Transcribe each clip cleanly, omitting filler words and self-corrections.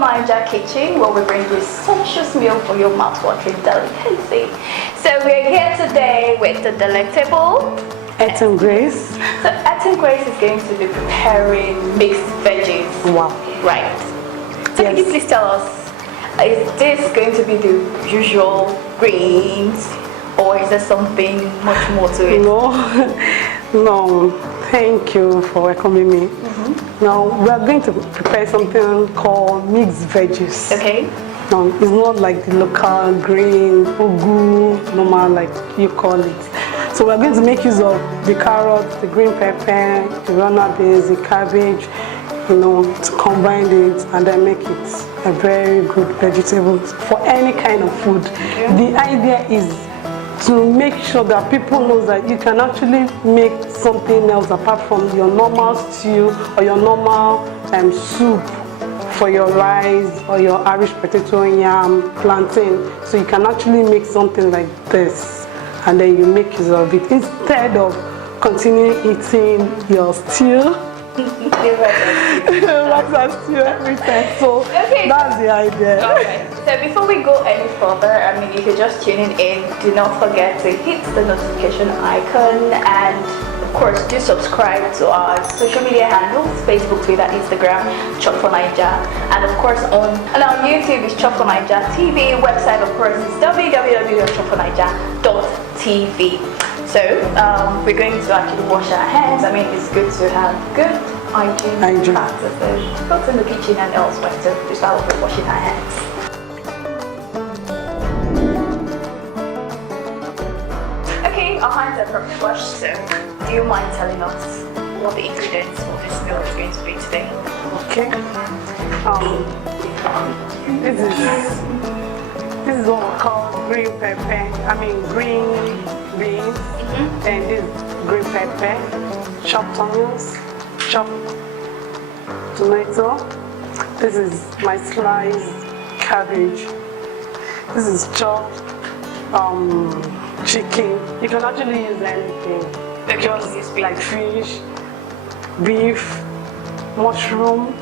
Niger kitchen, where we bring you sumptuous meal for your mouth-watering delicacy. So we're here today with the delectable Eating Grace. So Eating Grace is going to be preparing mixed veggies. Wow. Right. So can you please tell us, is this going to be the usual greens, or is there something much more to it? No. Thank you for welcoming me. Now we are going to prepare something called mixed veggies. Okay. No, it's not like the local green, ugu, normal like you call it. So we're going to make use of the carrots, the green pepper, the runner beans, the cabbage, to combine it and then make it a very good vegetable for any kind of food. Okay. The idea is to make sure that people know that you can actually make something else apart from your normal stew or your normal soup for your rice or your Irish potato, yam, plantain. So you can actually make something like this and then you make use of it instead of continuing eating your stew. Stew every time. So okay. That's the idea. Okay. So before we go any further, if you're just tuning in, do not forget to hit the notification icon and of course do subscribe to our social media handles, Facebook, Twitter, Instagram, Chop for Niger, and of course on our YouTube is Chop for Niger TV. Website of course is www.chopforniger.tv. So we're going to actually wash our hands. It's good to have good hygiene practices both in the kitchen and elsewhere. So we start off with washing our hands. Okay, our hands are properly washed. So do you mind telling us what the ingredients for this meal is going to be today? Okay. This is what we call green pepper. Green beans. And this green pepper, chopped onions, chopped tomato. This is my sliced cabbage. This is chopped chicken. You can actually use anything. Just like fish, beef, mushroom.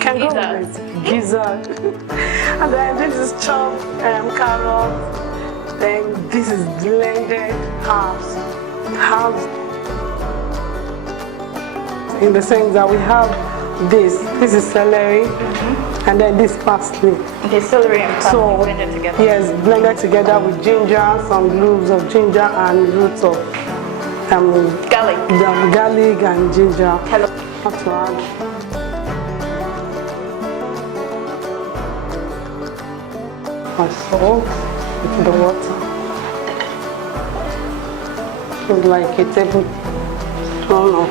Can go with it. Gizzard. And then this is chopped carrot. Then this is blended herbs. In the sense that we have this is celery, and then this parsley. Okay, celery and parsley blended together. Yes, blended together with ginger, some leaves of ginger and roots of garlic. Garlic and ginger. Hello. What to add? My salt with the water. It's like a tablespoon of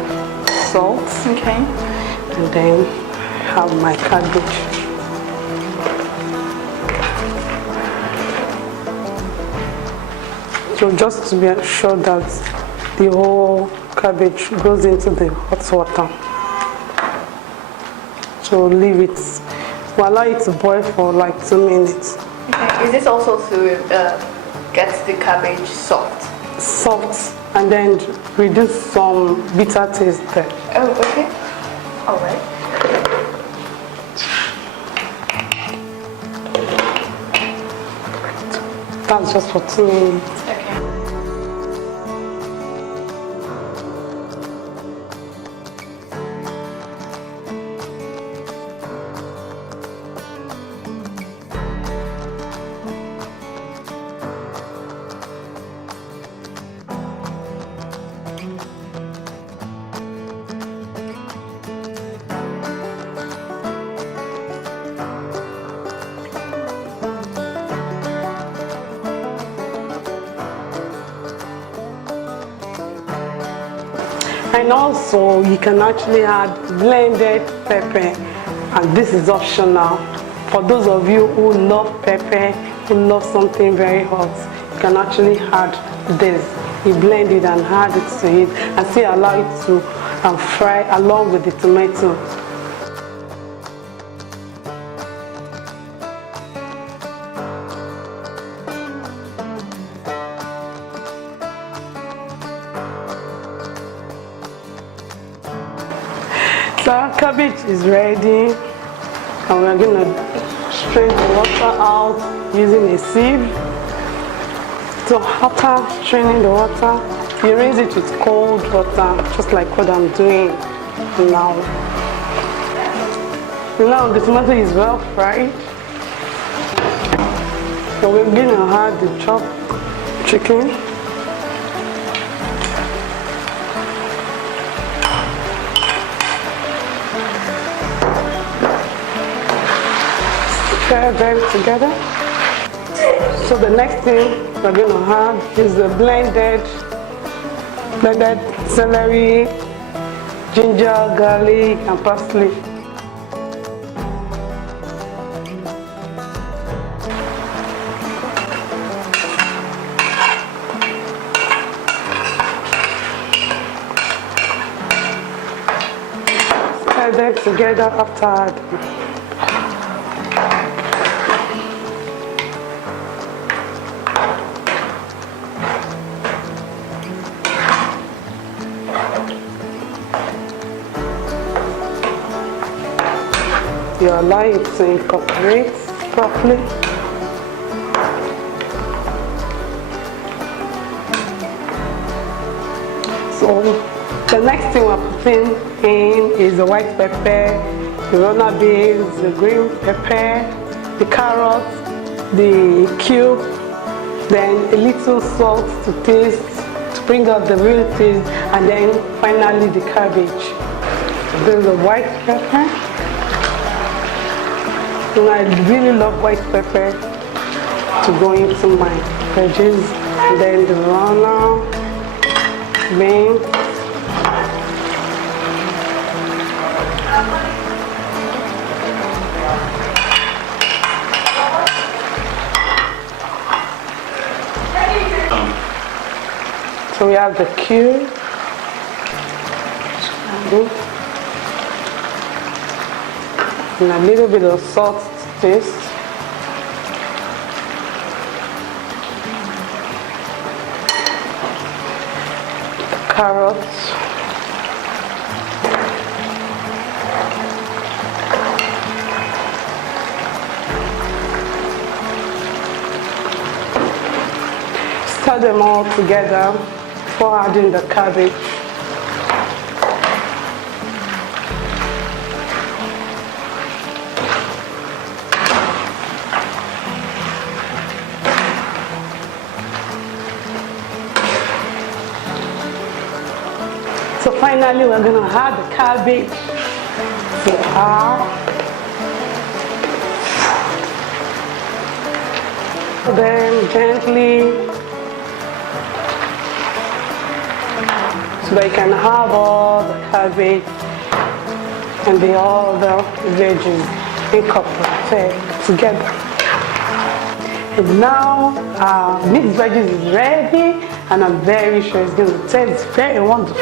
salt. Okay. And then have my cabbage. So just to be sure that the whole cabbage goes into the hot water. So leave it. We'll allow it to boil for like 2 minutes. Okay. Is this also to get the cabbage soft? Soft, and then reduce some bitter taste there. Oh, okay. All right. That's just for 2 minutes. Okay. And also you can actually add blended pepper, and this is optional. For those of you who love pepper, who love something very hot, you can actually add this. You blend it and add it to it and still allow it to fry along with the tomato. So our cabbage is ready. And we're going to strain the water out using a sieve. So after straining the water, you rinse it with cold water, just like what I'm doing now. Now the tomato is well fried. So we're going to add the chopped chicken. Stir them together. So the next thing we're going to add is the blended celery, ginger, garlic, and parsley. Stir them together after adding. You allow it to incorporate properly. So the next thing we're putting in is the white pepper, the runner beans, the green pepper, the carrots, the cube, then a little salt to taste, to bring out the real taste, and then finally the cabbage. There's the white pepper. And I really love white pepper to go into my veggies. And then the runner beans. So we have the cube. And a little bit of salt to taste. The carrots. Stir them all together before adding the cabbage. So finally, we're going to add the cabbage. Then gently, so that you can have all the cabbage and the other veggies incorporated together. And now our mixed veggies is ready, and I'm very sure it's going to taste very wonderful.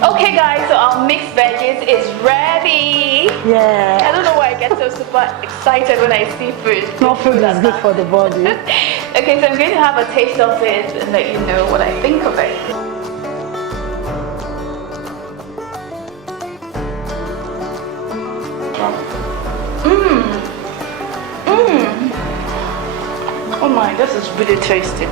Okay guys, so our mixed veggies is ready. Yeah. I don't know why I get so super excited when I see food. No food is good for the body. Okay, so I'm going to have a taste of it and let you know what I think of it. Oh my, this is really tasty.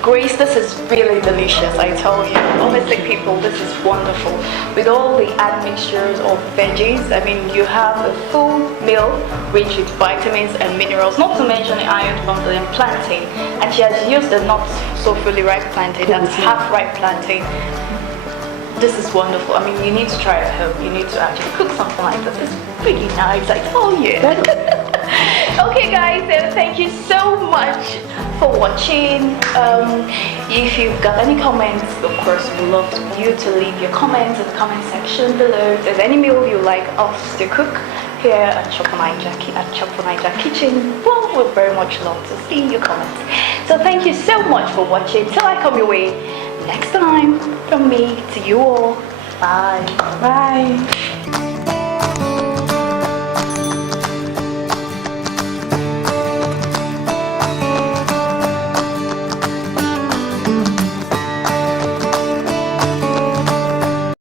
Grace, this is really delicious, I tell you. Honestly people, this is wonderful. With all the admixtures of veggies, I mean, you have a full meal rich with vitamins and minerals, not to mention the iron from the plantain. And she has used the not so fully ripe plantain, that's half ripe plantain. This is wonderful. I mean, you need to try it at home. You need to actually cook something like this. It's pretty nice, I tell you. Okay guys, so thank you so much for watching. If you've got any comments, of course we'd love you to leave your comments in the comment section below. If there's any meal you like us to cook here at Chop for Naija Kitchen, well, we'd very much love to see your comments. So thank you so much for watching. Till I come your way next time, from me to you all. Bye. Bye.